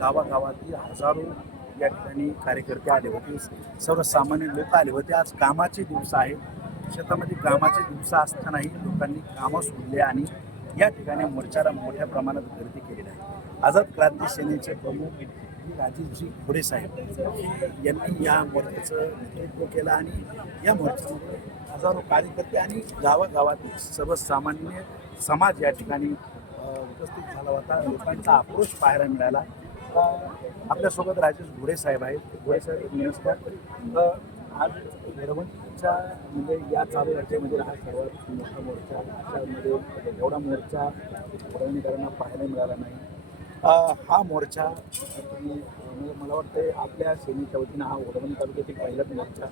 गावागावातील हजारो या ठिकाणी कार्यकर्ते आले होते. सर्वसामान्य लोक आले होते. आज कामाचे दिवस आहेत शेतामध्ये कामाचे दिवस असतानाही लोकांनी कामं सोडले आणि या ठिकाणी मोर्चाला मोठ्या प्रमाणात गर्दी केलेली आहे. आझाद क्रांती सेनेचे प्रमुख राजीवजी खोडे साहेब यांनी या मोर्चाचं नेतृत्व केलं आणि या मोर्चामध्ये हजारो कार्यकर्ते आणि गावागावातील सर्वसामान्य समाज या ठिकाणी उपस्थित झाला होता. लोकांचा आक्रोश पाहायला मिळाला. आपल्यासोबत राजेश घोडे साहेब आहेत. घोडे साहेब नमस्कार. आज वरवंटीच्या म्हणजे या चालू राज्यामध्ये हा सर्वात मोठा मोर्चा त्यामध्ये एवढा मोर्चा वरवणीकरांना पाहायला मिळाला नाही. हा मोर्चा म्हणजे मला वाटतं आपल्या सेनेच्या वतीनं हा वडवणी तालुक्यातील पहिलाच मोर्चा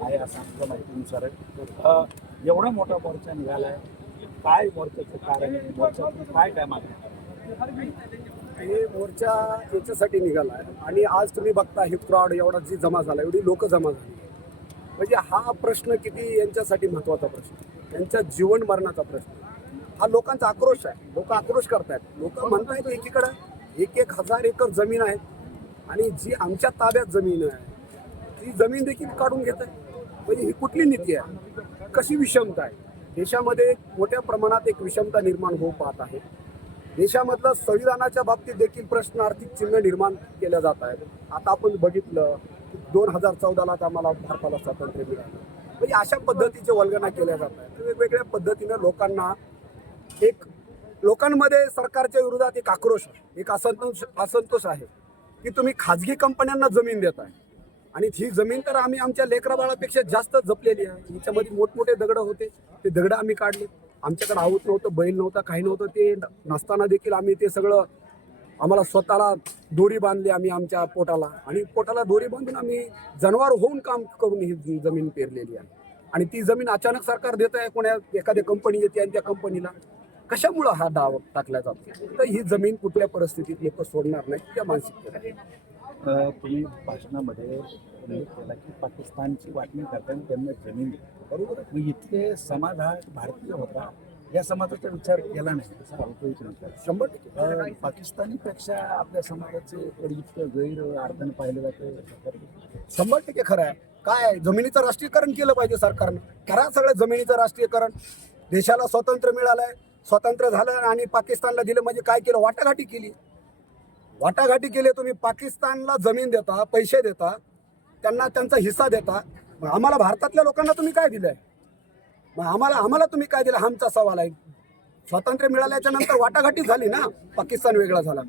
आहे असं आमच्या माहितीनुसार आहे. एवढा मोठा मोर्चा निघाला आहे काय मोर्चाचं कारण आहे? काय काय मागणी हे मोर्चा याच्यासाठी निघाला आहे. आणि आज तुम्ही बघता हे क्राऊड एवढा जी जमा झाला एवढी लोक जमा झाली. म्हणजे हा प्रश्न किती यांच्यासाठी महत्त्वाचा प्रश्न? यांच्या जीवन मरणाचा प्रश्न. हा लोकांचा आक्रोश आहे. लोक आक्रोश करतायत. लोक म्हणतायत एकीकडं एक एक हजार एकर जमीन आहे आणि जी आमच्या ताब्यात जमीन आहे ती जमीन देखील काढून घेत आहे. म्हणजे ही कुठली नीती आहे? कशी विषमता आहे? देशामध्ये मोठ्या प्रमाणात एक विषमता निर्माण होऊ पाहत आहे. देशामधलं संविधानाच्या बाबतीत देखील प्रश्न आर्थिक चिन्ह निर्माण केल्या जात आहेत आता आपण बघितलं की दोन हजार चौदालाच आम्हाला भारताला स्वातंत्र्य मिळालं. म्हणजे अशा पद्धतीचे वल्गना केल्या जात आहेत. वेगवेगळ्या पद्धतीनं लोकांना एक लोकांमध्ये सरकारच्या विरोधात एक आक्रोश एक असंतोष असंतोष आहे की तुम्ही खाजगी कंपन्यांना जमीन देताय आणि ही जमीन तर आम्ही आमच्या लेकराबाळापेक्षा जास्त जपलेली आहे. हिच्यामध्ये मोठमोठे दगडं होते. ते दगडं आम्ही काढले. आमच्याकडे आऊत नव्हतं बैल नव्हता काही नव्हतं ते नसताना देखील आम्ही ते सगळं आम्हाला स्वतःला दोरी बांधली आम्ही आमच्या पोटाला आणि पोटाला दोरी बांधून आम्ही जनावर होऊन काम करून ही जमीन पेरलेली आहे आणि ती जमीन अचानक सरकार देत आहे कोण्या एखाद्या कंपनी येते आणि त्या कंपनीला कशामुळं हा डाव टाकला जातो तर ही जमीन कुठल्या परिस्थितीत लोक सोडणार नाही त्या मानसिकतेला आहे. तुम्ही भाषणामध्ये केला की पाकिस्तानची वाटणी करताना त्यांना जमीन दिली. बरोबर मी मग इथले समाज हा भारतीय होता. या समाजाचा विचार केला नाही. शंभर टक्के. पाकिस्तानीपेक्षा आपल्या समाजाचे इतकं गैर अर्थानं पाहिलं जातं. शंभर टक्के खरं आहे. काय जमिनीचं राष्ट्रीयकरण केलं पाहिजे सरकारनं. करा सगळं जमिनीचं राष्ट्रीयकरण. देशाला स्वातंत्र्य मिळालंय. स्वातंत्र्य झालं आणि पाकिस्तानला दिलं म्हणजे काय केलं? वाटाघाटी केली. वाटाघाटी केली तुम्ही पाकिस्तानला जमीन देता पैसे देता त्यांना त्यांचा हिस्सा देता. मग आम्हाला भारतातल्या लोकांना तुम्ही काय दिलंय? मग आम्हाला आम्हाला तुम्ही काय दिलं? आमचा सवाल आहे. स्वातंत्र्य मिळाल्याच्या नंतर वाटाघाटी झाली ना? पाकिस्तान वेगळा झाला.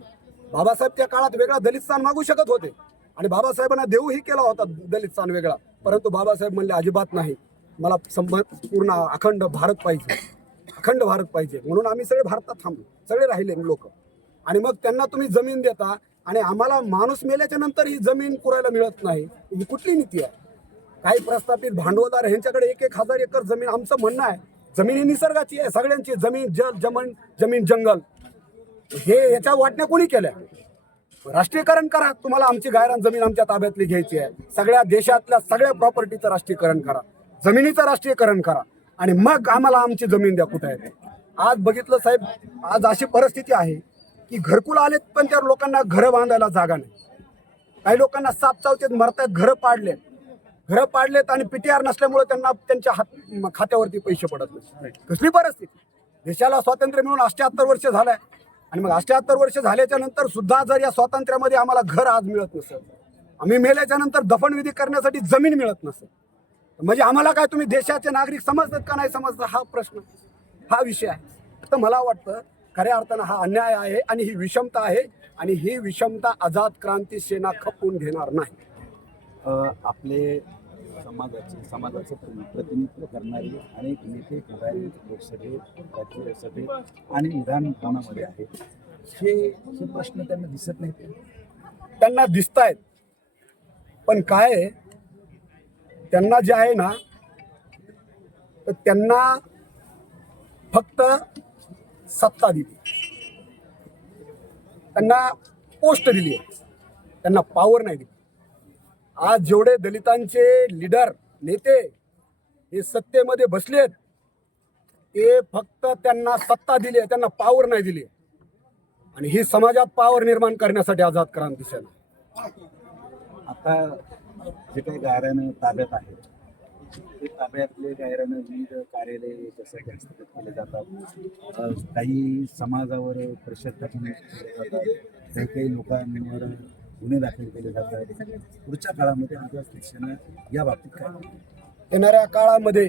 बाबासाहेब त्या काळात वेगळा दलित स्थान मागू शकत होते. आणि बाबासाहेबांना देऊही केला होता दलित स्थान वेगळा. परंतु बाबासाहेब म्हणले अजिबात नाही. मला संबंध पूर्ण अखंड भारत पाहिजे. अखंड भारत पाहिजे. म्हणून आम्ही सगळे भारतात थांबलो. सगळे राहिले लोक. आणि मग त्यांना तुम्ही जमीन देता आणि आम्हाला माणूस मेल्याच्या नंतर ही जमीन पुरायला मिळत नाही. ही कुठली नीती आहे? काही प्रस्थापित भांडवलदार ह्यांच्याकडे एक एक हजार एकर जमीन आमचं म्हणणं आहे जमीन ही निसर्गाची आहे सगळ्यांची जमीन जल जमन जमीन जंगल. हे याच्या वाटण्या कोणी केल्या? राष्ट्रीयकरण करा तुम्हाला आमची गायरान जमीन आमच्या ताब्यातली घ्यायची आहे. सगळ्या देशातल्या सगळ्या प्रॉपर्टीचं राष्ट्रीयकरण करा. जमिनीचं राष्ट्रीयकरण करा. आणि मग आम्हाला आमची जमीन द्या कुठे आहे आज बघितलं साहेब आज अशी परिस्थिती आहे की घरकुल आलेत पण त्या लोकांना घरं बांधायला जागा नाही. काही लोकांना साप चावतेत मरतायत घरं पाडलेत. घरं पाडलेत आणि पीटीआर नसल्यामुळे त्यांना त्यांच्या हात खात्यावरती पैसे पडत नाही कसली परिस्थिती? देशाला स्वातंत्र्य मिळून अष्ट्याहत्तर वर्ष झालंय. आणि मग अष्ट्याहत्तर वर्ष झाल्याच्यानंतर सुद्धा जर या स्वातंत्र्यामध्ये आम्हाला घर आज मिळत नसेल आम्ही मेल्याच्या नंतर दफनविधी करण्यासाठी जमीन मिळत नसेल म्हणजे आम्हाला काय तुम्ही देशाचे नागरिक समजतात का नाही समजता? हा प्रश्न हा विषय आहे. तर मला वाटतं खऱ्या अर्थानं हा अन्याय आहे आणि ही विषमता आहे आणि ही विषमता आझाद क्रांती सेना खपवून घेणार नाही. आपले समाजाचे समाजाचं प्रतिनिधित्व करणारे अनेक नेते पुढारी लोकसभेत राज्यसभेत आणि विधानभवनामध्ये आहेत. हे हे प्रश्न त्यांना दिसत नाहीत. त्यांना दिसत आहेत पण काय आहे, त्यांना जे आहे ना तर त्यांना फक्त सत्ता दिली. त्यांना पोस्ट दिली आहे. त्यांना पॉवर नाही दिली. आज जेवढे दलितांचे लीडर नेते हे सत्तेमध्ये बसलेत ते फक्त त्यांना सत्ता दिली आहे त्यांना पॉवर नाही दिली आणि ही समाजात पावर निर्माण करण्यासाठी आझाद क्रांती सेना आता जे काही गायरानं ताब्यात आहे ते ताब्यातले गायरानं विविध कार्यालय त्यासाठी हस्तगत केले जातात. काही समाजावर प्रशस्त जातात. काही काही लोकांवर गुन्हे दाखल केले जातात पुढच्या काळामध्ये आझाद शिक्षण या बाबतीत काय येणाऱ्या काळामध्ये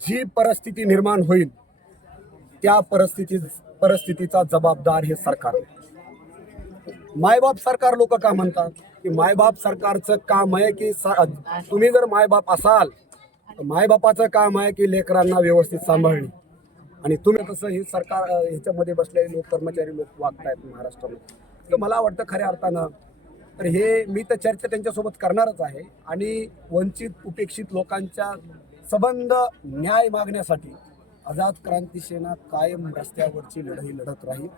जी परिस्थिती निर्माण होईल त्या परिस्थिती परिस्थितीचा जबाबदार हे सरकार मायबाप सरकार लोक का म्हणतात? की मायबाप सरकारचं काम आहे की तुम्ही जर मायबाप असाल तर मायबापाचं काम आहे की लेकरांना व्यवस्थित सांभाळणे. आणि तुम्ही कसं हे सरकार ह्याच्यामध्ये बसलेले लोक कर्मचारी लोक वागतायत महाराष्ट्रामध्ये. तर मला वाटतं खऱ्या अर्थानं तर हे मी तर चर्चा त्यांच्यासोबत करणारच आहे. आणि वंचित उपेक्षित लोकांच्या सबंध न्याय मागण्यासाठी आझाद क्रांती सेना कायम रस्त्यावरची लढाई लढत राहील.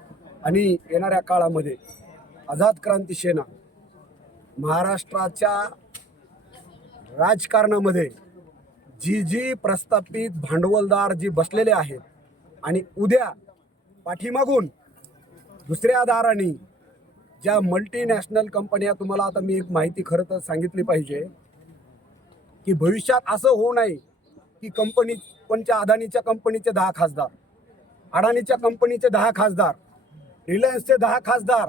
आणि येणाऱ्या काळामध्ये आझाद क्रांती सेना महाराष्ट्राच्या राजकारणामध्ये जी जी प्रस्थापित भांडवलदार जी बसलेले आहेत आणि उद्या पाठीमागून दुसऱ्या दाराने ज्या मल्टीनॅशनल कंपन्या तुम्हाला आता मी एक माहिती खरं तर सांगितली पाहिजे. की भविष्यात असं होऊ नये की कंपनी कोणच्या अदानीच्या कंपनीचे दहा खासदार अडाणीच्या कंपनीचे दहा खासदार रिलायन्सचे दहा खासदार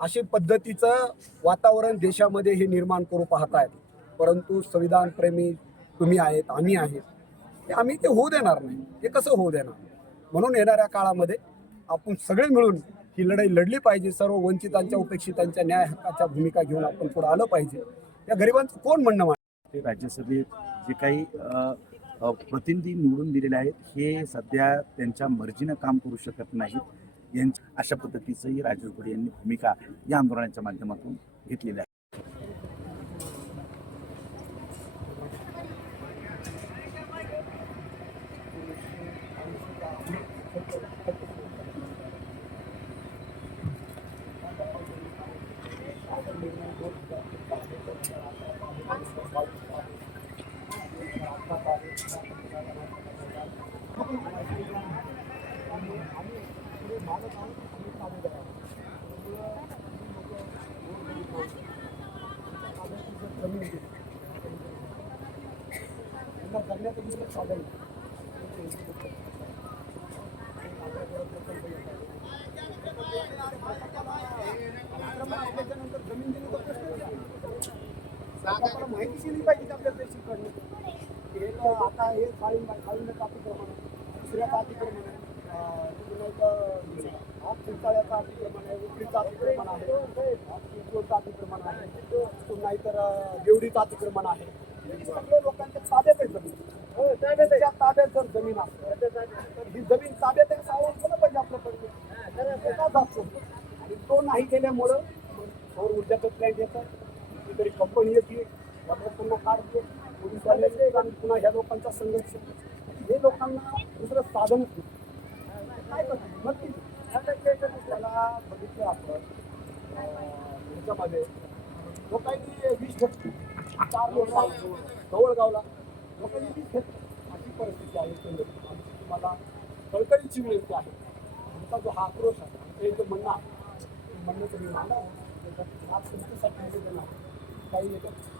अशी पद्धतीचं वातावरण देशामध्ये हे निर्माण करू पाहत आहेत परंतु संविधानप्रेमी तुम्ही आहेत आम्ही आहेत. ते आम्ही ते होऊ देणार नाही. ते कसं होऊ देणार? म्हणून येणाऱ्या काळामध्ये आपण सगळे मिळून ही लढाई लढली पाहिजे. सर्व वंचितांच्या उपेक्षितांच्या न्याय हक्काच्या भूमिका घेऊन आपण पुढे आलं पाहिजे. या गरिबांचं कोण म्हणणं मांडणार? ते राज्यसभेत जे काही प्रतिनिधी निवडून दिलेले आहेत हे सध्या त्यांच्या मर्जीनं काम करू शकत नाहीत. यांच्या अशा पद्धतीचंही राजू गोडे यांनी भूमिका या आंदोलनाच्या माध्यमातून घेतलेली आहे. हे खालील खालील अतिक्रमण दुसऱ्याचं अतिक्रमण आहे हा चिंचाळ्याचं अतिक्रमण आहे. उकळीचं अतिक्रमण आहे चिंचवडचं अतिक्रमण आहे. नाहीतर अं, देवडीचं अतिक्रमण आहे. हे सगळे लोकांच्या ताब्यात आहे जमीन. त्यांच्या ताब्यात जर जमीन असेल तर ही जमीन ताब्यात आहे केलं पाहिजे आपल्याकडे जात? आणि तो नाही केल्यामुळं मग सौर ऊर्जाचं प्लॅन येतं कुठेतरी कंपनी येते या लोकांना काढते पोलीस वाले येतात आणि पुन्हा ह्या लोकांचा संघर्ष. हे लोकांना दुसरं साधनच नाही. काय करणार? नक्कीच त्याला बघितलं आपण ह्याच्यामध्ये लोकांनी वीस घेतली चार लोक गवळगावला लोकांनी वीस घेतली अशी परिस्थिती आहे आमची तुम्हाला कळकळीची विनंती आहे. आमचा जो हा आक्रोश आहे आमचं हे जे म्हणणं आहे. म्हणणं तुम्ही मांडा. आज तुमच्यासाठी काही याच्यात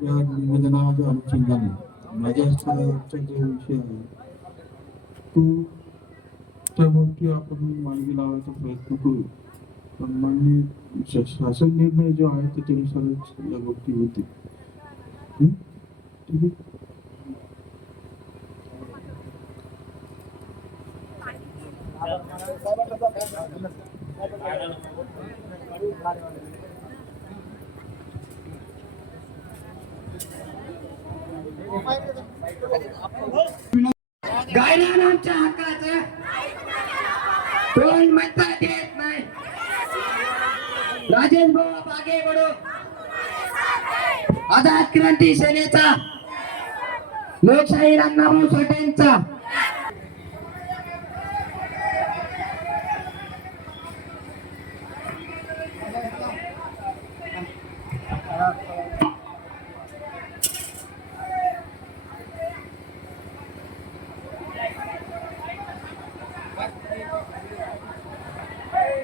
आपल्या निवेदनाच्या अनुषंगाने माझ्या सरांचा जो विषय आहे तो त्या गोष्टी आपण मानवी लावायचा प्रयत्न करू. पण मान्य शासन निर्णय जो आहे त्याच्यानुसारच या गोष्टी होतील ठीक आहे गायनाच्या हक्काचं कोण म्हणता येत नाही. राजेश भाऊ बागे बडो. आझाद क्रांती सेनेचा लोकशाही रामनाभाऊ साठेंचा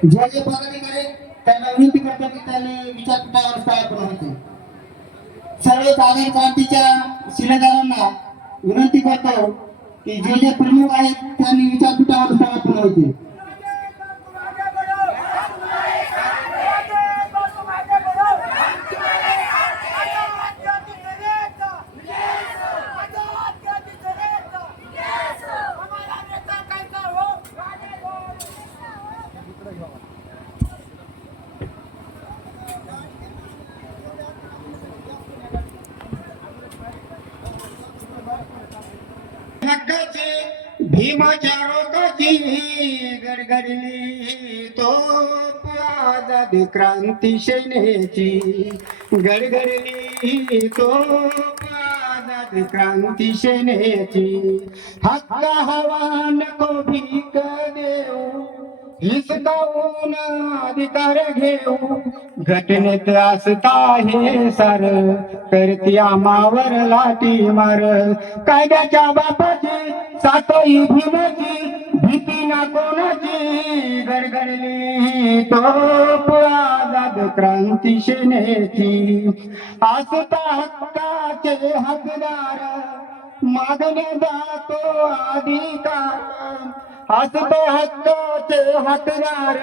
जे जे पदाधिकारी त्यांना विनंती करतो की त्यांनी विचारपीठावर स्थापन होते. सर्वच आझाद क्रांतीच्या शिलेदारांना विनंती करतो की जे जे प्रमुख आहेत त्यांनी विचारपीठावर स्थापन होते. माझ्या रोगाची गडगडली तो आझाद क्रांती सेनेची गडगडली तो आझाद क्रांती सेनेची हक्का हवा नको भीक देऊ हिसकावून अधिकार घेऊ घटनेत असता हे सर करती आमावर लाटी मार कायद्याच्या बापाची? सातही भीमाची भीती ना कोणाची? गडगडली तो आझाद क्रांती सेनेची. असता हक्काचे हकदार मागणे जातो अधिकार हसतो ते हकदार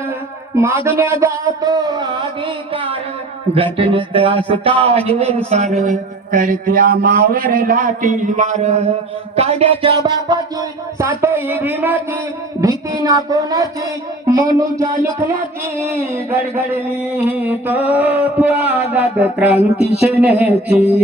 मागण्या जातो अधिकार. घटनेत असता हे सर करत्या मावर लाटी मार. कायद्याच्या बापाची सातही भीमाची भीती ना कोणाची मनुच्या लिखण्याची गडगडली तो आझाद क्रांती सेनेची.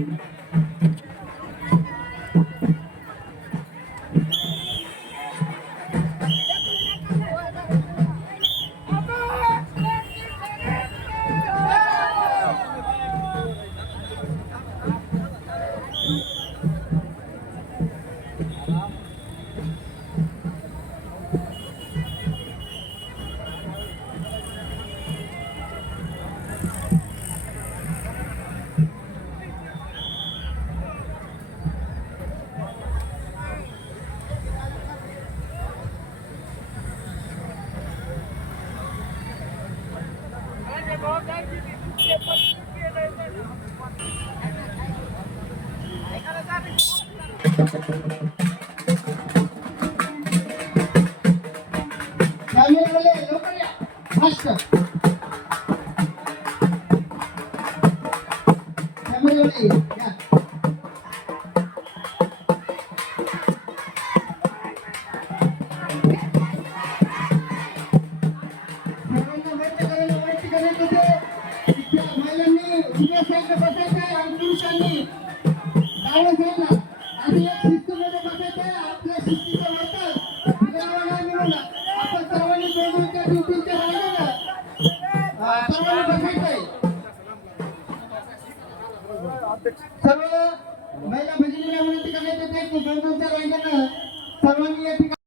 Amen. Hayır öyle yok ya. Başka. बिघडावं आपण सर्वांनी दोघींच्या ड्युटीच्या राहिलेलं सर्वांनी बसायचं सर्व महिला भगिनीला विनंती करण्यात येते की दोन दोनच्या सर्वांनी या ठिकाणी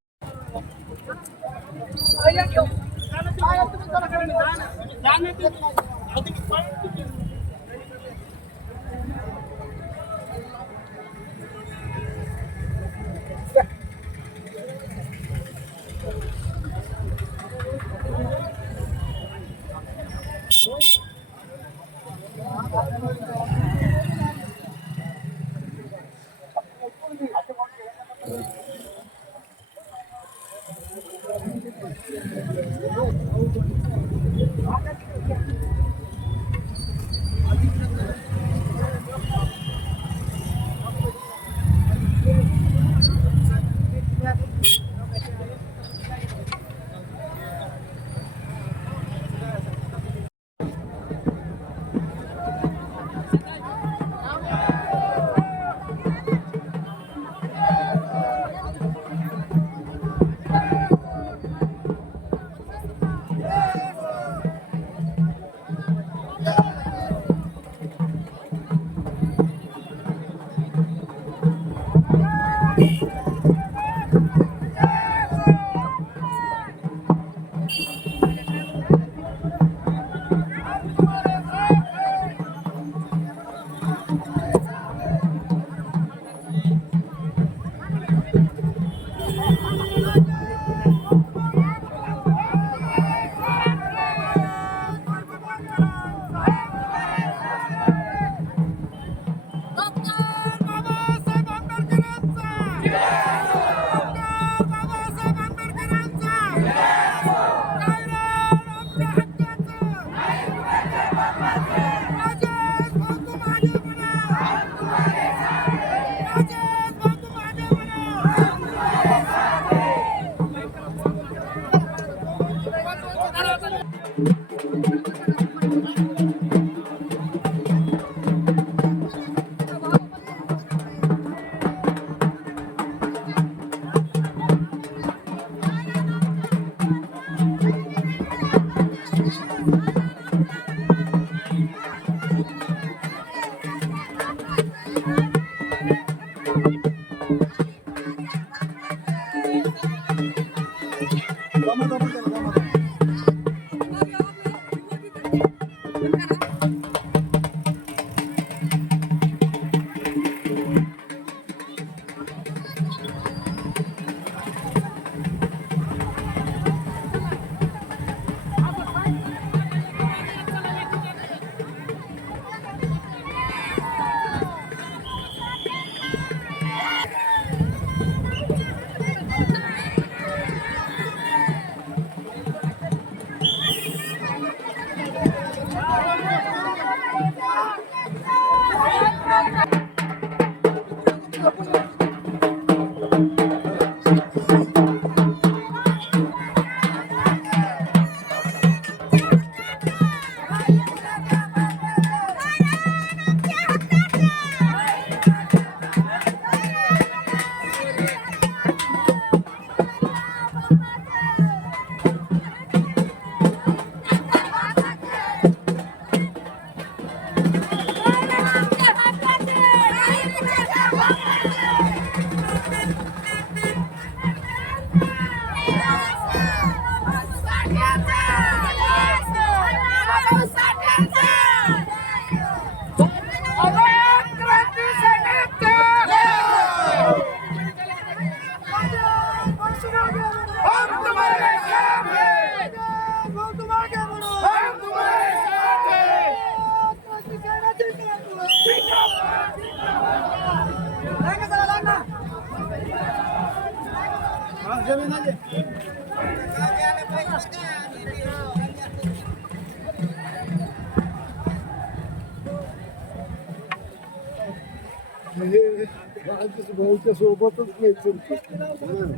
Сурботу не чувствую.